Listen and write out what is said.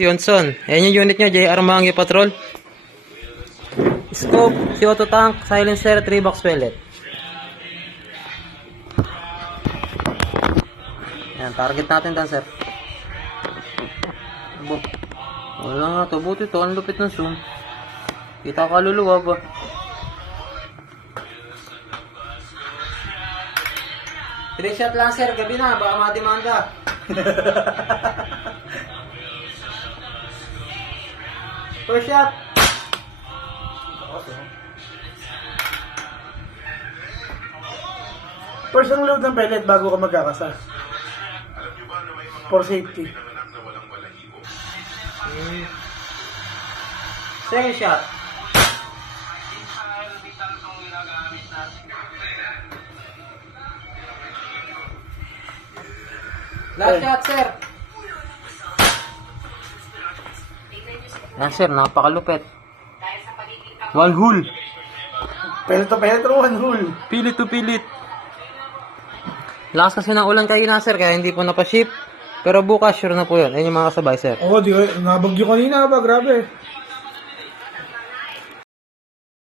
Yunson. Ayan yung unit nyo, JR Mangi Patrol. Scope, CO2 tank, silencer, 3-box pellet. Ayan, target natin dyan, sir. Wala nga to, buti to, ang lupit ng zoom. Kita ka kaluluwa ba? Three shot lang, sir, gabi na, baka mademanda. First shot. First ang load ng pellet bago ka magkakasa. For safety. Second shot. Last shot, sir. Yan, sir, napakalupit. One hole. Pellet to pellet or one hole? Pilit to pilit. Lakas kasi ng ulan kayo na, sir, kaya hindi po napaship. Pero bukas, sure na po yun. Ayun yung mga kasabay, sir. Oo, di ko, nabagyo kanina ba? Grabe.